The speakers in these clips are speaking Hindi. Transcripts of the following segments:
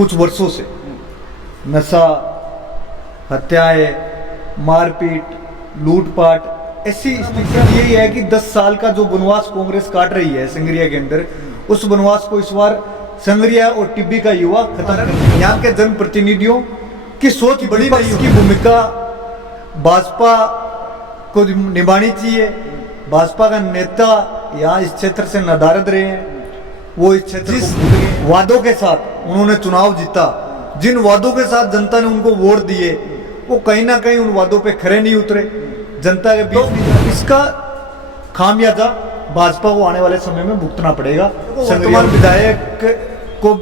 कुछ वर्षों से नशा, हत्याएं, मारपीट, लूटपाट, ऐसी स्थितियां यही है कि 10 साल का जो वनवास कांग्रेस काट रही है संगरिया के अंदर, उस वनवास को इस बार संगरिया और टिब्बी का युवा खत्म कर। यहाँ के जनप्रतिनिधियों की सोच बड़ी नहीं, की भूमिका भाजपा को निभानी चाहिए। भाजपा का नेता यहाँ इस क्षेत्र से नदारद रहे हैं, वो इस क्षेत्र जिस वादों के साथ उन्होंने चुनाव जीता, जिन वादों के साथ जनता ने उनको वोट दिए, वो कहीं ना कहीं उन वादों पे खरे नहीं उतरे जनता के बीच में। इसका खामियाजा भाजपा को आने वाले समय में भुगतना पड़ेगा। वर्तमान विधायक को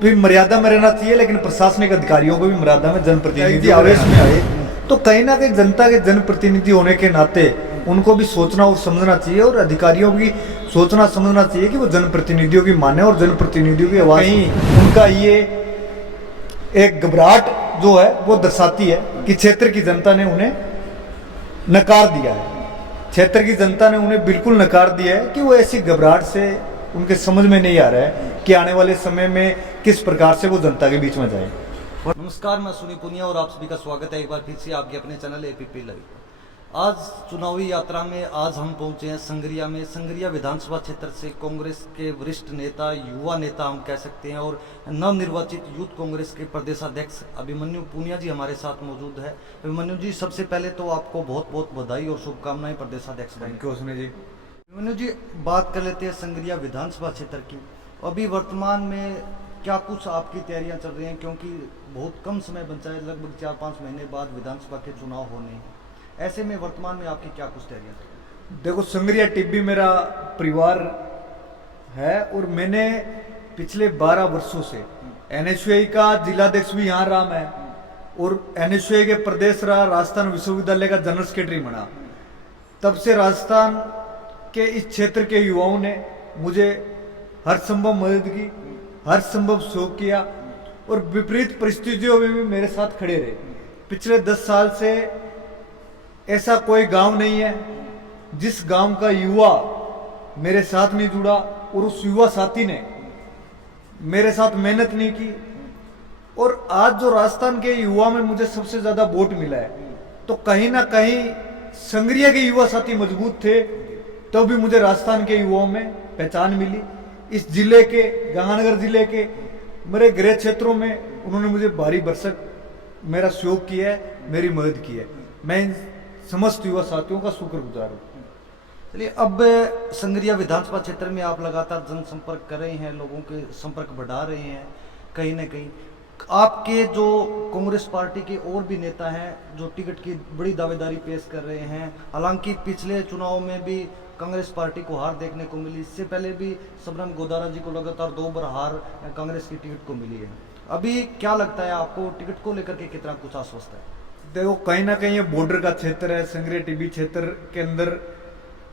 भी मर्यादा में रहना चाहिए, लेकिन प्रशासनिक अधिकारियों को भी मर्यादा में। जनप्रतिनिधि आवेश में आए तो कहीं ना कहीं जनता के जनप्रतिनिधि होने के नाते उनको भी सोचना और समझना चाहिए, और अधिकारियों की सोचना समझना चाहिए कि वो जनप्रतिनिधियों की माने और जनप्रतिनिधियों की आवाज। कहीं उनका ये एक घबराहट जो है वो दर्शाती है कि क्षेत्र की जनता ने उन्हें नकार दिया है। क्षेत्र की जनता ने उन्हें बिल्कुल नकार दिया है कि वो ऐसी घबराहट से उनके समझ में नहीं आ रहा है कि आने वाले समय में किस प्रकार से वो जनता के बीच में जाए। नमस्कार, मैं सुनी पुनिया और आप सभी का स्वागत है एक बार फिर से आपके अपने चैनल एपीपी लाइव। आज चुनावी यात्रा में आज हम पहुंचे हैं संगरिया में। संगरिया विधानसभा क्षेत्र से कांग्रेस के वरिष्ठ नेता, युवा नेता हम कह सकते हैं, और नवनिर्वाचित यूथ कांग्रेस के प्रदेशाध्यक्ष अभिमन्यु पुनिया जी हमारे साथ मौजूद है। अभिमन्यु जी, सबसे पहले तो आपको बहुत बहुत बधाई और शुभकामनाएं प्रदेशाध्यक्ष बनने की। अभिमन्यु जी, बात कर लेते हैं संगरिया विधानसभा क्षेत्र की। अभी वर्तमान में क्या कुछ आपकी तैयारियां चल रही हैं, क्योंकि बहुत कम समय बचा है, लगभग 4-5 महीने बाद विधानसभा के चुनाव होने हैं। ऐसे में वर्तमान में आपकी क्या कुछ तैयारियां चल रही हैं? देखो, संगरिया टिब्बी मेरा परिवार है और मैंने पिछले 12 वर्षों से एनएसयूआई का जिलाध्यक्ष भी यहाँ रहा मैं, और एनएसयूआई के प्रदेश रहा, राजस्थान विश्वविद्यालय का जनरल सेक्रेटरी बना। तब से राजस्थान के इस क्षेत्र के युवाओं ने मुझे हर संभव मदद की, हर संभव सहयोग किया, और विपरीत परिस्थितियों में भी मेरे साथ खड़े रहे। पिछले 10 साल से ऐसा कोई गांव नहीं है जिस गांव का युवा मेरे साथ नहीं जुड़ा और उस युवा साथी ने मेरे साथ मेहनत नहीं की। और आज जो राजस्थान के युवा में मुझे सबसे ज्यादा वोट मिला है, तो कहीं ना कहीं संगरिया के युवा साथी मजबूत थे, तो भी मुझे राजस्थान के युवाओं में पहचान मिली। इस जिले के, गंगानगर जिले के मेरे गृह क्षेत्रों में उन्होंने मुझे भारी भरसक मेरा सहयोग किया है, मेरी मदद की है। मैं इन समस्त युवा साथियों का शुक्रगुजार हूँ। चलिए, अब संगरिया विधानसभा क्षेत्र में आप लगातार जनसंपर्क कर रहे हैं, लोगों के संपर्क बढ़ा रहे हैं। कहीं ना कहीं आपके जो कांग्रेस पार्टी के और भी नेता हैं जो टिकट की बड़ी दावेदारी पेश कर रहे हैं। हालांकि पिछले चुनाव में भी कांग्रेस पार्टी को हार देखने को मिली, इससे पहले भी सबरम गोदारा जी को लगातार 2 बार हार कांग्रेस की टिकट को मिली है। अभी क्या लगता है आपको, टिकट को लेकर के कितना कुछ आश्वस्त है? देखो, कहीं ना कहीं ये बॉर्डर का क्षेत्र है। संगरिया टिब्बी क्षेत्र के अंदर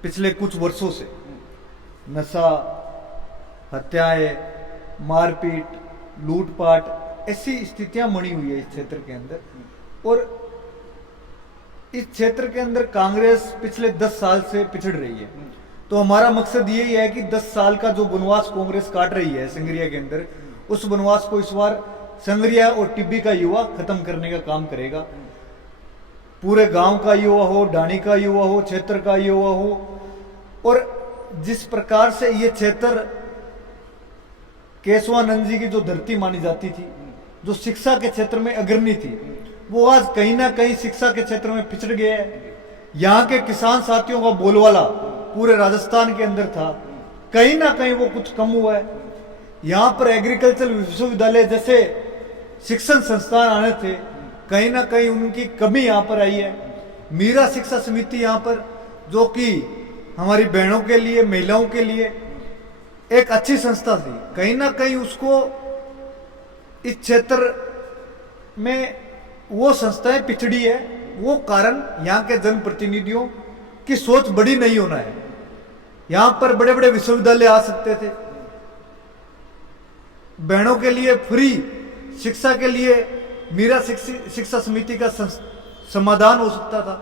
पिछले कुछ वर्षों से नशा, हत्याएं, मारपीट, लूटपाट, ऐसी स्थितियां बनी हुई है इस क्षेत्र के अंदर। और इस क्षेत्र के अंदर कांग्रेस पिछले 10 साल से पिछड़ रही है। तो हमारा मकसद यही है कि 10 साल का जो वनवास कांग्रेस काट रही है संगरिया के अंदर, उस वनवास को इस बार संगरिया और टिब्बी का युवा खत्म करने का काम करेगा। पूरे गांव का युवा हो, डाणी का युवा हो, क्षेत्र का युवा हो। और जिस प्रकार से ये क्षेत्र केशवानंद जी की जो धरती मानी जाती थी, जो शिक्षा के क्षेत्र में अग्रणी थी, वो आज कहीं ना कहीं शिक्षा के क्षेत्र में पिछड़ गया है। यहाँ के किसान साथियों का बोलबाला पूरे राजस्थान के अंदर था, कहीं ना कहीं वो कुछ कम हुआ है। यहाँ पर एग्रीकल्चर विश्वविद्यालय जैसे शिक्षण संस्थान आने थे, कहीं ना कहीं उनकी कमी यहाँ पर आई है। मीरा शिक्षा समिति यहाँ पर, जो कि हमारी बहनों के लिए, महिलाओं के लिए एक अच्छी संस्था थी, कहीं ना कहीं उसको इस क्षेत्र में वो संस्थाएं पिछड़ी है। वो कारण यहाँ के जनप्रतिनिधियों की सोच बड़ी नहीं होना है। यहाँ पर बड़े बड़े विश्वविद्यालय आ सकते थे, बहनों के लिए फ्री शिक्षा के लिए मीरा शिक्षा समिति का समाधान हो सकता था।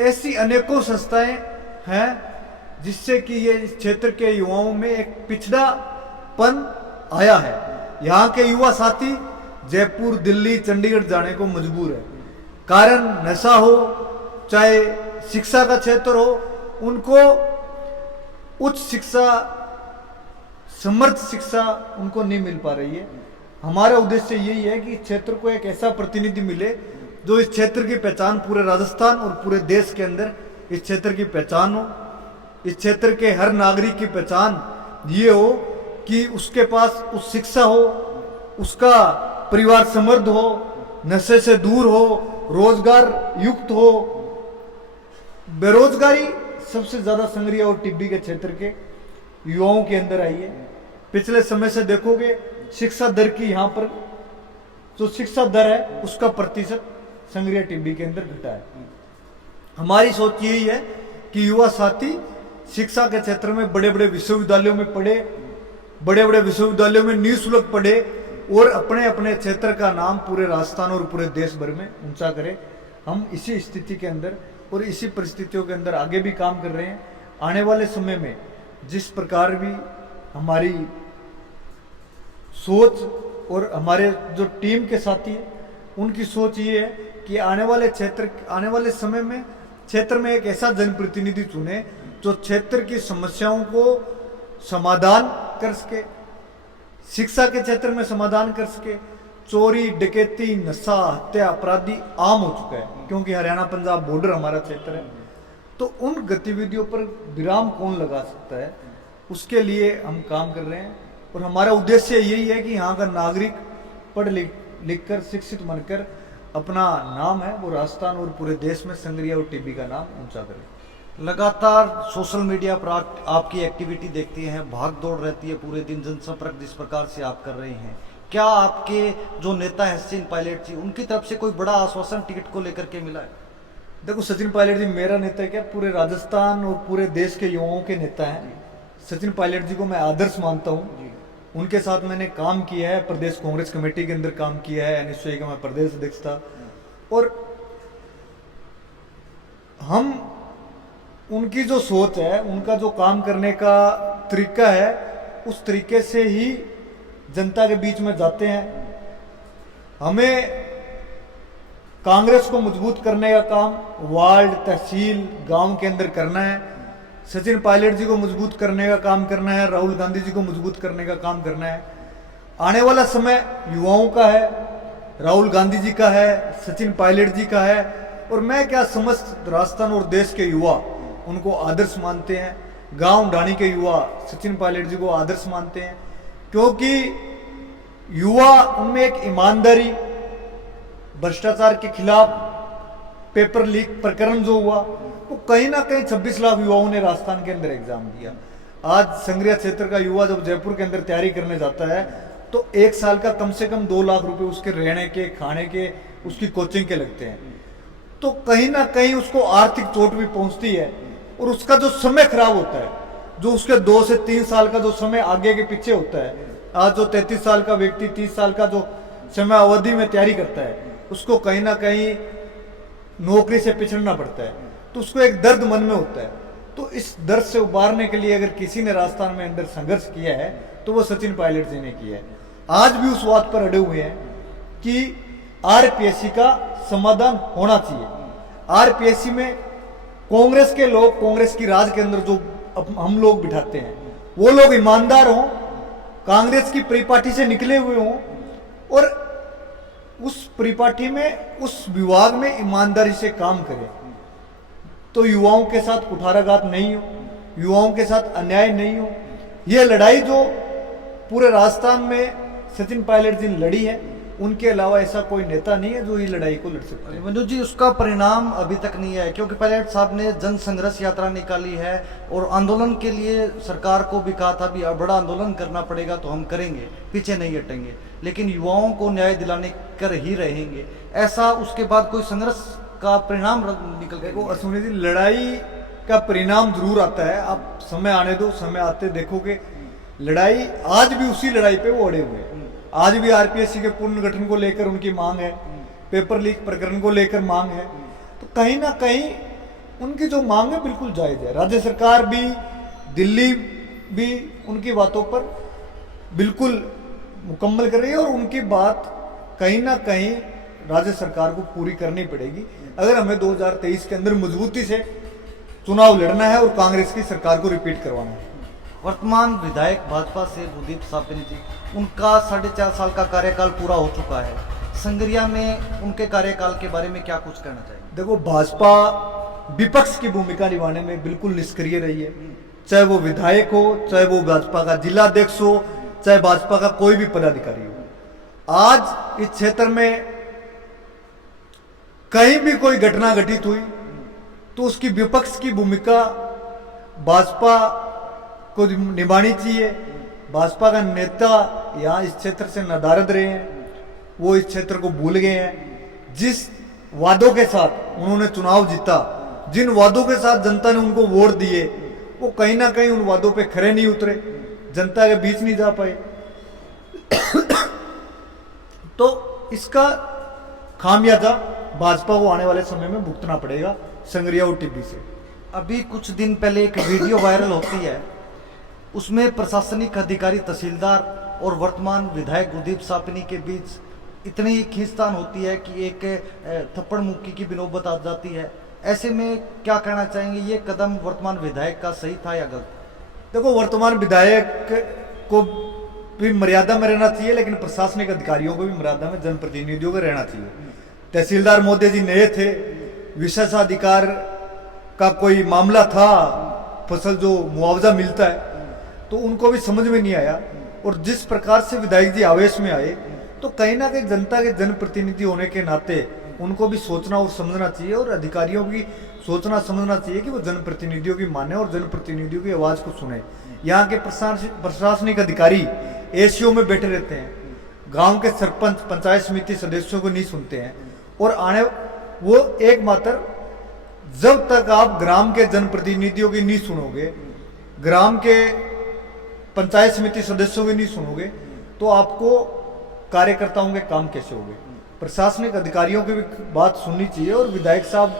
ऐसी अनेकों संस्थाएं हैं जिससे कि ये इस क्षेत्र के युवाओं में एक पिछड़ापन आया है। यहाँ के युवा साथी जयपुर, दिल्ली, चंडीगढ़ जाने को मजबूर है। कारण नशा हो, चाहे शिक्षा का क्षेत्र हो, उनको उच्च शिक्षा, समर्थ शिक्षा उनको नहीं मिल पा रही है। हमारा उद्देश्य यही है कि इस क्षेत्र को एक ऐसा प्रतिनिधि मिले जो इस क्षेत्र की पहचान पूरे राजस्थान और पूरे देश के अंदर इस क्षेत्र की पहचान हो। इस क्षेत्र के हर नागरिक की पहचान ये हो कि उसके पास उस शिक्षा हो, उसका परिवार समृद्ध हो, नशे से दूर हो, रोजगार युक्त हो। बेरोजगारी सबसे ज्यादा संगरिया और टिब्बी के क्षेत्र के युवाओं के अंदर आई है। पिछले समय से देखोगे शिक्षा दर की यहाँ पर जो शिक्षा दर है उसका प्रतिशत संगरिया टिब्बी के अंदर घटा है। हमारी सोच यही है कि युवा साथी शिक्षा के क्षेत्र में बड़े बड़े विश्वविद्यालयों में पढ़े, बड़े बड़े विश्वविद्यालयों में निःशुल्क पढ़े और अपने अपने क्षेत्र का नाम पूरे राजस्थान और पूरे देश भर में ऊंचा करे। हम इसी स्थिति के अंदर और इसी परिस्थितियों के अंदर आगे भी काम कर रहे हैं। आने वाले समय में जिस प्रकार भी हमारी सोच और हमारे जो टीम के साथी हैं उनकी सोच ये है कि आने वाले समय में क्षेत्र में एक ऐसा जनप्रतिनिधि चुने जो क्षेत्र की समस्याओं को समाधान कर सके, शिक्षा के क्षेत्र में समाधान कर सके। चोरी, डकैती, नशा, हत्या, अपराधी आम हो चुका है क्योंकि हरियाणा पंजाब बॉर्डर हमारा क्षेत्र है। तो उन गतिविधियों पर विराम कौन लगा सकता है, उसके लिए हम काम कर रहे हैं। और हमारा उद्देश्य यही है कि यहाँ का नागरिक पढ़ लिख कर शिक्षित बनकर अपना नाम है वो राजस्थान और पूरे देश में संगरिया और टिब्बी का नाम ऊंचा करे। लगातार सोशल मीडिया पर आपकी एक्टिविटी देखती हैं, भाग दौड़ रहती है पूरे दिन, जनसंपर्क जिस प्रकार से आप कर रहे हैं, क्या आपके जो नेता है सचिन पायलट जी, उनकी तरफ से कोई बड़ा आश्वासन टिकट को लेकर के मिला है? देखो, सचिन पायलट जी मेरा नेता है क्या, पूरे राजस्थान और पूरे देश के युवाओं के नेता हैं। सचिन पायलट जी को मैं आदर्श मानता हूँ। उनके साथ मैंने काम किया है, प्रदेश कांग्रेस कमेटी के अंदर काम किया है, एनएसयूआई का मैं प्रदेश अध्यक्ष था। और हम उनकी जो सोच है, उनका जो काम करने का तरीका है, उस तरीके से ही जनता के बीच में जाते हैं। हमें कांग्रेस को मजबूत करने का काम वार्ड, तहसील, गांव के अंदर करना है। सचिन पायलट जी को मजबूत करने का काम करना है, राहुल गांधी जी को मजबूत करने का काम करना है। आने वाला समय युवाओं का है, राहुल गांधी जी का है, सचिन पायलट जी का है। और मैं क्या, समस्त राजस्थान और देश के युवा उनको आदर्श मानते हैं। गांव ढाणी के युवा सचिन पायलट जी को आदर्श मानते हैं क्योंकि युवा उनमें एक ईमानदारी, भ्रष्टाचार के खिलाफ पेपर लीक प्रकरण जो हुआ वो कहीं ना कहीं 26 लाख युवाओं ने राजस्थान के अंदर एग्जाम दिया। आज संगरिया क्षेत्र का युवा जब जयपुर के अंदर तैयारी करने जाता है तो एक साल का कम से कम 2 लाख रुपए उसके रहने के, खाने के, उसकी कोचिंग के लगते हैं। तो कहीं ना कहीं उसको आर्थिक चोट भी पहुंचती है और उसका जो समय खराब होता है, जो उसके 2 से 3 साल का जो समय आगे के पीछे होता है। आज जो 33 साल का व्यक्ति 30 साल का जो समय अवधि में तैयारी करता है, उसको कहीं ना कहीं नौकरी से पिछड़ना पड़ता है, तो उसको एक दर्द मन में होता है। तो इस दर्द से उबारने के लिए अगर किसी ने राजस्थान में अंदर संघर्ष किया है तो वो सचिन पायलट जी ने किया है। आज भी उस बात पर अड़े हुए हैं कि आरपीएससी का समाधान होना चाहिए। आरपीएससी में कांग्रेस के लोग, कांग्रेस की राज के अंदर जो हम लोग बिठाते हैं, वो लोग ईमानदार हों, कांग्रेस की परिपाटी से निकले हुए हों और उस परिपाटी में, उस विभाग में ईमानदारी से काम करें। तो युवाओं के साथ कुठाराघात नहीं हो, युवाओं के साथ अन्याय नहीं हो। यह लड़ाई जो पूरे राजस्थान में सचिन पायलट जी ने लड़ी है, उनके अलावा ऐसा कोई नेता नहीं है जो ये लड़ाई को लड़ सकता है। मनोज जी, उसका परिणाम अभी तक नहीं है क्योंकि पायलट साहब ने जन संघर्ष यात्रा निकाली है और आंदोलन के लिए सरकार को भी कहा था भी बड़ा आंदोलन करना पड़ेगा तो हम करेंगे, पीछे नहीं हटेंगे, लेकिन युवाओं को न्याय दिलाने कर ही रहेंगे। ऐसा उसके बाद कोई संघर्ष का परिणाम निकल गया? अश्विनी जी, लड़ाई का परिणाम जरूर आता है। आप समय आने दो, समय आते देखोगे लड़ाई, आज भी उसी लड़ाई पे वो अड़े हुए हैं। आज भी आरपीएससी के पुनर्गठन को लेकर उनकी मांग है, पेपर लीक प्रकरण को लेकर मांग है। तो कहीं ना कहीं उनकी जो मांग है बिल्कुल जायज है। राज्य सरकार भी, दिल्ली भी उनकी बातों पर बिल्कुल मुकम्मल कर रही है और उनकी बात कहीं ना कहीं राज्य सरकार को पूरी करनी पड़ेगी अगर हमें 2023 के अंदर मजबूती से चुनाव लड़ना है और कांग्रेस की सरकार को रिपीट करवाना है। वर्तमान विधायक भाजपा से गुरदीप सापिनी जी, उनका 4.5 साल का कार्यकाल पूरा हो चुका है। संगरिया में उनके कार्यकाल के बारे में क्या कुछ कहना चाहिए? देखो, भाजपा विपक्ष की भूमिका निभाने में बिल्कुल निष्क्रिय रही है, चाहे वो विधायक हो, चाहे वो भाजपा का जिलाध्यक्ष हो, चाहे भाजपा का कोई भी पदाधिकारी हो। आज इस क्षेत्र में कहीं भी कोई घटना घटित हुई तो उसकी विपक्ष की भूमिका भाजपा को निभानी चाहिए। भाजपा का नेता यहाँ इस क्षेत्र से नदारद रहे हैं, वो इस क्षेत्र को भूल गए हैं। जिस वादों के साथ उन्होंने चुनाव जीता, जिन वादों के साथ जनता ने उनको वोट दिए, वो कहीं ना कहीं उन वादों पे खरे नहीं उतरे, जनता के बीच नहीं जा पाए। तो इसका खामियाजा भाजपा को आने वाले समय में भुगतना पड़ेगा संगरिया और टिब्बी से। अभी कुछ दिन पहले एक वीडियो वायरल होती है, उसमें प्रशासनिक अधिकारी, तहसीलदार और वर्तमान विधायक गुरदीप सापिनी के बीच इतनी खींचतान होती है कि एक थप्पड़ मुक्की की भी नौबत आ जाती है। ऐसे में क्या कहना चाहेंगे, ये कदम वर्तमान विधायक का सही था या गलत? देखो, वर्तमान विधायक को भी मर्यादा में रहना चाहिए, लेकिन प्रशासनिक अधिकारियों को भी मर्यादा में, जनप्रतिनिधियों को रहना चाहिए। तहसीलदार महोदय जी नए थे, विशेषाधिकार का कोई मामला था, फसल जो मुआवजा मिलता है, तो उनको भी समझ में नहीं आया। और जिस प्रकार से विधायक जी आवेश में आए, तो कहीं ना कहीं जनता के जनप्रतिनिधि होने के नाते उनको भी सोचना और समझना चाहिए, और अधिकारियों की सोचना समझना चाहिए कि वो जनप्रतिनिधियों की माने और जनप्रतिनिधियों की आवाज को सुने। यहाँ के प्रशासनिक अधिकारी एसीओ में बैठे रहते हैं, गांव के सरपंच, पंचायत समिति सदस्यों को नहीं सुनते हैं। और आने वो एकमात्र, जब तक आप ग्राम के जनप्रतिनिधियों की नहीं सुनोगे, ग्राम के पंचायत समिति सदस्यों की नहीं सुनोगे, तो आपको कार्यकर्ताओं के काम कैसे होंगे? प्रशासनिक अधिकारियों की भी बात सुननी चाहिए। और विधायक साहब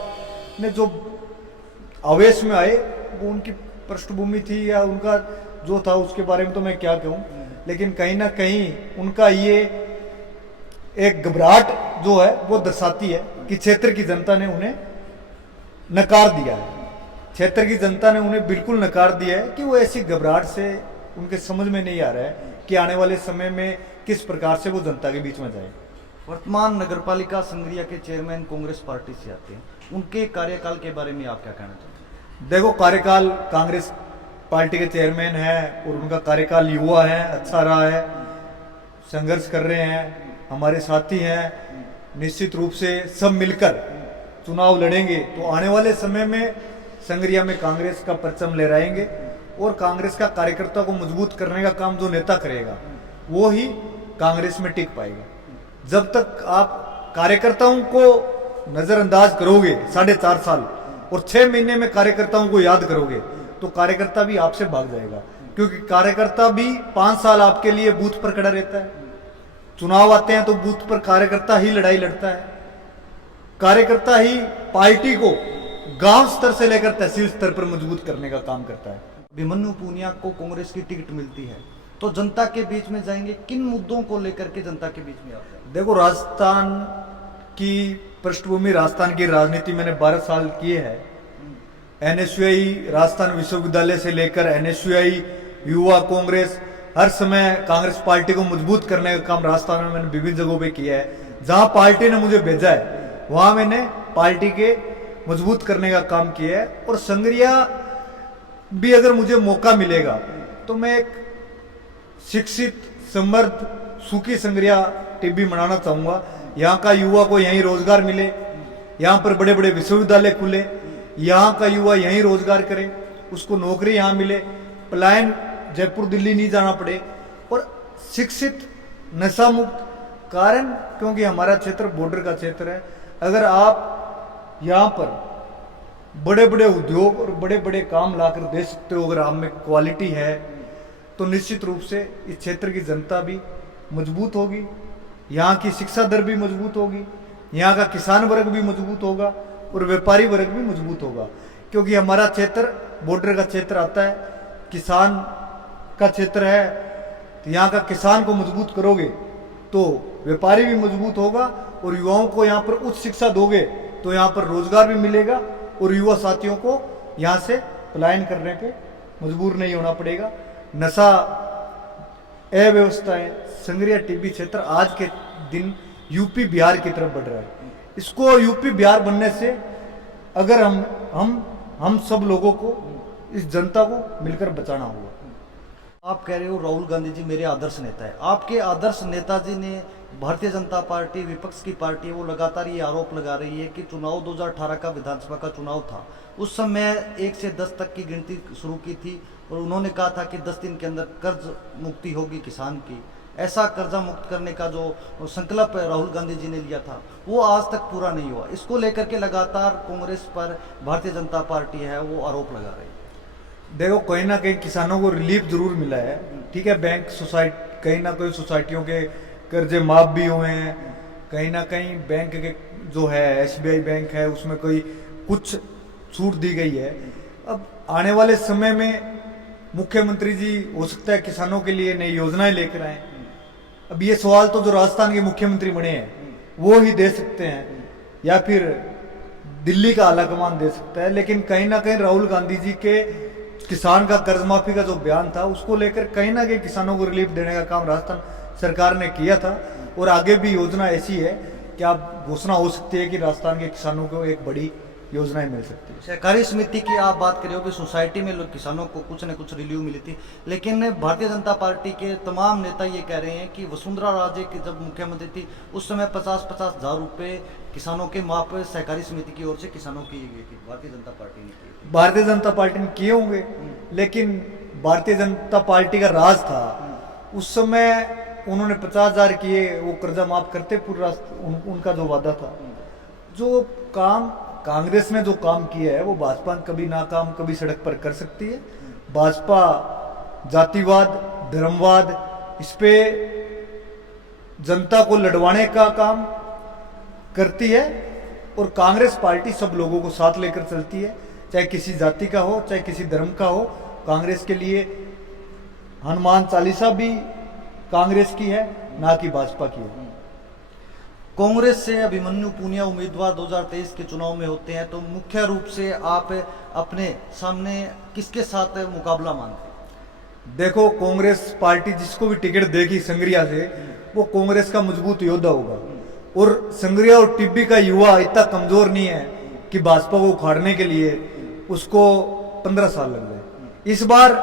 ने जो आवेश में आए, वो उनकी पृष्ठभूमि थी या उनका जो था, उसके बारे में तो मैं क्या कहूँ, लेकिन कहीं ना कहीं उनका ये एक घबराहट जो है वो दर्शाती है कि क्षेत्र की जनता ने उन्हें नकार दिया है। क्षेत्र की जनता ने उन्हें बिल्कुल नकार दिया है कि वो ऐसी घबराहट से, उनके समझ में नहीं आ रहा है कि आने वाले समय में किस प्रकार से वो जनता के बीच में जाए। वर्तमान नगरपालिका संगरिया के चेयरमैन कांग्रेस पार्टी से आते हैं, उनके कार्यकाल के बारे में आप क्या कहना चाहते हैं? देखो, कार्यकाल कांग्रेस पार्टी के चेयरमैन है और उनका कार्यकाल युवा है, अच्छा रहा है, संघर्ष कर रहे हैं, हमारे साथी हैं। निश्चित रूप से सब मिलकर चुनाव लड़ेंगे तो आने वाले समय में संगरिया में कांग्रेस का परचम लहराएंगे, और कांग्रेस का कार्यकर्ता को मजबूत करने का काम जो नेता करेगा वो ही कांग्रेस में टिक पाएगा। जब तक आप कार्यकर्ताओं को नजरअंदाज करोगे 4.5 साल और 6 महीने में कार्यकर्ताओं को याद करोगे, तो कार्यकर्ता भी आपसे भाग जाएगा, क्योंकि कार्यकर्ता भी 5 साल आपके लिए बूथ पर खड़ा रहता है। चुनाव आते हैं तो बूथ पर कार्यकर्ता ही लड़ाई लड़ता है, कार्यकर्ता ही पार्टी को गांव स्तर से लेकर तहसील स्तर पर मजबूत करने का काम करता है। अभिमन्यु पूनिया को कांग्रेस की टिकट मिलती है तो जनता के बीच में जाएंगे, किन मुद्दों को लेकर के जनता के बीच में आते हैं? देखो, राजस्थान की पृष्ठभूमि, राजस्थान की राजनीति मैंने 12 साल किए है। एनएसयूआई राजस्थान विश्वविद्यालय से लेकर एनएसयूआई, युवा कांग्रेस, हर समय कांग्रेस पार्टी को मजबूत करने का काम राजस्थान में मैंने विभिन्न जगहों पे किया है। जहां पार्टी ने मुझे भेजा है वहां मैंने पार्टी के मजबूत करने का काम किया है। और संगरिया भी अगर मुझे मौका मिलेगा तो मैं एक शिक्षित, समृद्ध, सुखी संगरिया टिब्बी मनाना चाहूंगा। यहाँ का युवा को यहीं रोजगार मिले, यहाँ पर बड़े बड़े विश्वविद्यालय खुले, यहाँ का युवा यहीं रोजगार करे, उसको नौकरी यहाँ मिले, पलायन जयपुर दिल्ली नहीं जाना पड़े, और शिक्षित, नशा मुक्त। कारण क्योंकि हमारा क्षेत्र बॉर्डर का क्षेत्र है। अगर आप यहाँ पर बड़े बड़े उद्योग और बड़े बड़े काम लाकर दे सकते हो, अगर आप में क्वालिटी है, तो निश्चित रूप से इस क्षेत्र की जनता भी मजबूत होगी, यहाँ की शिक्षा दर भी मजबूत होगी, यहाँ का किसान वर्ग भी मजबूत होगा और व्यापारी वर्ग भी मजबूत होगा। क्योंकि हमारा क्षेत्र बॉर्डर का क्षेत्र आता है, किसान का क्षेत्र है, तो यहाँ का किसान को मजबूत करोगे तो व्यापारी भी मजबूत होगा, और युवाओं को यहाँ पर उच्च शिक्षा दोगे तो यहाँ पर रोजगार भी मिलेगा, और युवा साथियों को यहाँ से पलायन करने पे मजबूर नहीं होना पड़ेगा। नशा, अव्यवस्थाएं, संग्रिया टिब्बी क्षेत्र आज के दिन यूपी बिहार की तरफ बढ़ रहा है। इसको यूपी बिहार बनने से अगर हम सब लोगों को, इस जनता को मिलकर बचाना होगा। आप कह रहे हो राहुल गांधी जी मेरे आदर्श नेता है। आपके आदर्श नेताजी ने भारतीय जनता पार्टी विपक्ष की पार्टी है, वो लगातार ये आरोप लगा रही है कि चुनाव 2018 का विधानसभा का चुनाव था, उस समय 1 से 10 तक की गिनती शुरू की थी और उन्होंने कहा था कि 10 दिन के अंदर कर्ज मुक्ति होगी किसान की। ऐसा कर्जा मुक्त करने का जो संकल्प राहुल गांधी जी ने लिया था वो आज तक पूरा नहीं हुआ। इसको लेकर के लगातार कांग्रेस पर भारतीय जनता पार्टी है वो आरोप लगा रही है। देखो, कहीं ना कहीं किसानों को रिलीफ जरूर मिला है, ठीक है। बैंक सोसाइटी, कहीं ना कहीं सोसाइटियों के कर्जे माफ भी हुए हैं, कहीं ना कहीं बैंक के जो है एसबीआई बैंक है उसमें कोई कुछ छूट दी गई है। अब आने वाले समय में मुख्यमंत्री जी हो सकता है किसानों के लिए नई योजनाएं लेकर आए। अब ये सवाल तो जो राजस्थान के मुख्यमंत्री बने हैं वो ही दे सकते हैं, या फिर दिल्ली का आलाकमान दे सकता है। लेकिन कहीं ना कहीं राहुल गांधी जी के किसान का कर्ज माफी का जो बयान था उसको लेकर कहीं ना कहीं किसानों को रिलीफ देने का काम राजस्थान सरकार ने किया था, और आगे भी योजना ऐसी है कि आप घोषणा हो सकती है कि राजस्थान के किसानों को एक बड़ी योजनाएं मिल सकती है। सहकारी समिति की आप बात कर रहे हो कि सोसाइटी में लोग किसानों को कुछ न कुछ रिलीव मिली थी, लेकिन भारतीय जनता पार्टी के तमाम नेता ये कह रहे हैं कि वसुंधरा राजे की जब मुख्यमंत्री थी उस समय 50-50 हजार रुपये किसानों के माप सहकारी समिति की ओर से किसानों की गई थी, भारतीय जनता पार्टी ने की। भारतीय जनता पार्टी ने किए होंगे, लेकिन भारतीय जनता पार्टी का राज था उस समय, उन्होंने 50,000 किए, वो कर्जा माफ करते पूरा उनका जो वादा था। जो काम कांग्रेस ने जो काम किया है वो भाजपा कभी नाकाम कभी सड़क पर कर सकती है। भाजपा जातिवाद, धर्मवाद, इस पे जनता को लड़वाने का काम करती है, और कांग्रेस पार्टी सब लोगों को साथ लेकर चलती है, चाहे किसी जाति का हो चाहे किसी धर्म का हो। कांग्रेस के लिए हनुमान चालीसा भी कांग्रेस की है, ना कि भाजपा की है। कांग्रेस से अभिमन्यु पुनिया उम्मीदवार 2023 के चुनाव में होते हैं, तो मुख्य रूप से आप अपने सामने किसके साथ मुकाबला मानते हैं? देखो, कांग्रेस पार्टी जिसको भी टिकट देगी संग्रिया से वो कांग्रेस का मजबूत योद्धा होगा, और संग्रिया और टिब्बी का युवा इतना कमजोर नहीं है कि भाजपा को उखाड़ने के लिए उसको 15 साल लग जाए। इस बार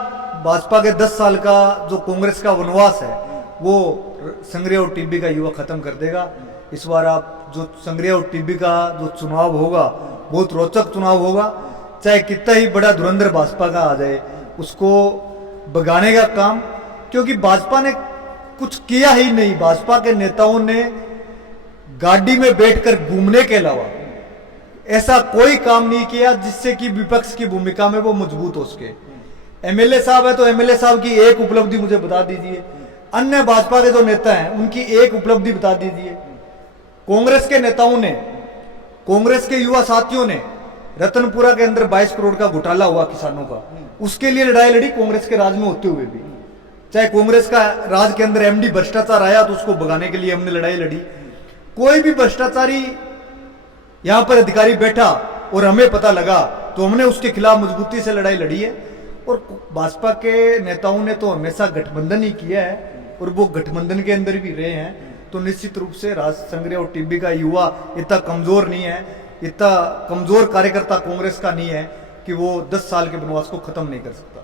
भाजपा के 10 साल का जो कांग्रेस का वनवास है वो संग्रिया और टिब्बी का युवा खत्म कर देगा। इस बार आप जो संग्रिया और टिब्बी का जो चुनाव होगा बहुत रोचक चुनाव होगा, चाहे कितना ही बड़ा धुरंधर भाजपा का आ जाए उसको भगाने का काम, क्योंकि भाजपा ने कुछ किया ही नहीं। भाजपा के नेताओं ने गाड़ी में बैठकर घूमने के अलावा ऐसा कोई काम नहीं किया जिससे कि विपक्ष की भूमिका में वो मजबूत हो सके। एमएलए साहब है तो एमएलए साहब की एक उपलब्धि मुझे बता दीजिए, अन्य भाजपा के जो नेता हैं उनकी एक उपलब्धि बता दीजिए। कांग्रेस के नेताओं ने, कांग्रेस के युवा साथियों ने रतनपुरा के अंदर 22 करोड़ का घोटाला हुआ किसानों का, उसके लिए लड़ाई लड़ी कांग्रेस के राज में होते हुए भी। चाहे कांग्रेस का राज के अंदर एमडी भ्रष्टाचार आया तो उसको भगाने के लिए हमने लड़ाई लड़ी। कोई भी भ्रष्टाचारी यहां पर अधिकारी बैठा और हमें पता लगा तो हमने उसके खिलाफ मजबूती से लड़ाई लड़ी है। और भाजपा के नेताओं ने तो हमेशा गठबंधन ही किया है और वो गठबंधन के अंदर भी रहे हैं, तो निश्चित रूप से राज संग्रिया और टिब्बी का युवा इतना कमजोर नहीं है, इतना कमजोर कार्यकर्ता कांग्रेस का नहीं है कि वो 10 साल के वनवास को खत्म नहीं कर सकता।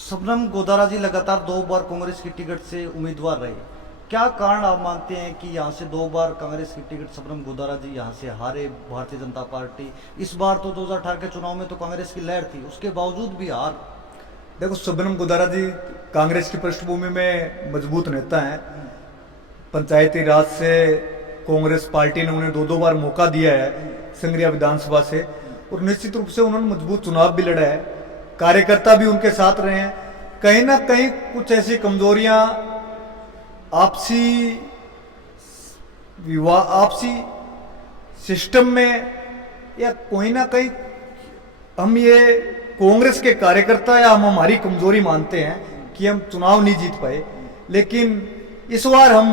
शबनम गोदारा जी लगातार 2 बार कांग्रेस की टिकट से उम्मीदवार रहे, क्या कारण आप मानते हैं कि यहाँ से 2 बार कांग्रेस की टिकट शबनम गोदारा जी यहाँ से हारे भारतीय जनता पार्टी? इस बार तो 2018 के चुनाव में तो कांग्रेस की लहर थी, उसके बावजूद भी हार। देखो, शबनम गोदारा जी कांग्रेस की पृष्ठभूमि में मजबूत नेता हैं। पंचायती राज से कांग्रेस पार्टी ने उन्हें 2 बार मौका दिया है संग्रिया विधानसभा से, और निश्चित रूप से उन्होंने मजबूत चुनाव भी लड़ा है, कार्यकर्ता भी उनके साथ रहे हैं। कहीं ना कहीं कुछ ऐसी कमजोरियां आपसी सिस्टम में, या कोई ना कहीं हम ये कांग्रेस के कार्यकर्ता या हम हमारी कमजोरी मानते हैं कि हम चुनाव नहीं जीत पाए। लेकिन इस बार हम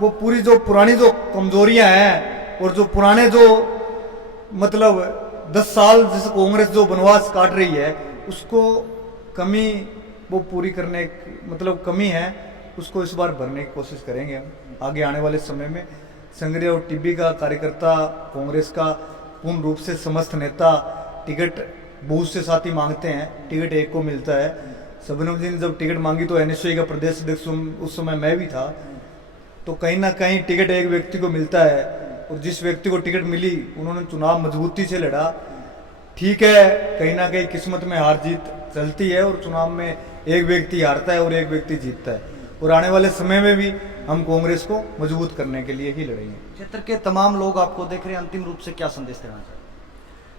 वो पूरी जो पुरानी जो कमजोरियां हैं और जो पुराने जो मतलब 10 साल जैसे कांग्रेस जो बनवास काट रही है उसको कमी वो पूरी करने मतलब कमी है उसको इस बार भरने की कोशिश करेंगे हम आगे आने वाले समय में। संगरिया और टिब्बी का कार्यकर्ता कांग्रेस का पूर्ण रूप से समस्त नेता टिकट बहुत से साथी मांगते हैं, टिकट एक को मिलता है। सबनम जी ने जब टिकट मांगी तो एनएसयूआई का प्रदेश अध्यक्ष उस समय मैं भी था, तो कहीं ना कहीं टिकट एक व्यक्ति को मिलता है और जिस व्यक्ति को टिकट मिली उन्होंने चुनाव मजबूती से लड़ा। ठीक है, कहीं ना कहीं किस्मत में हार जीत चलती है और चुनाव में एक व्यक्ति हारता है और एक व्यक्ति जीतता है, और आने वाले समय में भी हम कांग्रेस को मजबूत करने के लिए ही लड़ेंगे। क्षेत्र के तमाम लोग आपको देख रहे हैं, अंतिम रूप से क्या संदेश देना चाहिए?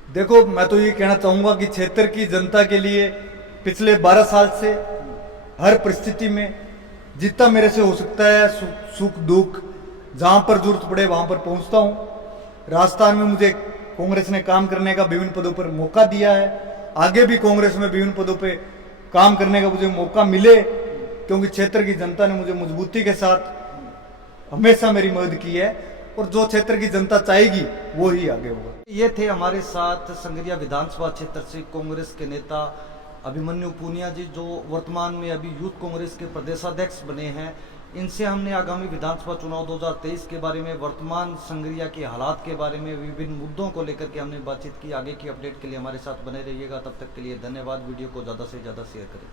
देखो, मैं तो ये कहना चाहूंगा कि क्षेत्र की जनता के लिए पिछले 12 साल से हर परिस्थिति में जितना मेरे से हो सकता है सुख दुख जहां पर जरूरत पड़े वहां पर पहुंचता हूं। राजस्थान में मुझे कांग्रेस ने काम करने का विभिन्न पदों पर मौका दिया है, आगे भी कांग्रेस में विभिन्न पदों पे काम करने का मुझे मौका मिले, क्योंकि क्षेत्र की जनता ने मुझे मजबूती के साथ हमेशा मेरी मदद की है और जो क्षेत्र की जनता चाहेगी वो ही आगे होगा। ये थे हमारे साथ संगरिया विधानसभा क्षेत्र से कांग्रेस के नेता अभिमन्यु पूनिया जी, जो वर्तमान में अभी यूथ कांग्रेस के प्रदेशाध्यक्ष बने हैं। इनसे हमने आगामी विधानसभा चुनाव 2023 के बारे में, वर्तमान संगरिया के हालात के बारे में, विभिन्न मुद्दों को लेकर के हमने बातचीत की। आगे की अपडेट के लिए हमारे साथ बने रहिएगा। तब तक के लिए धन्यवाद। वीडियो को ज़्यादा से ज़्यादा शेयर करें।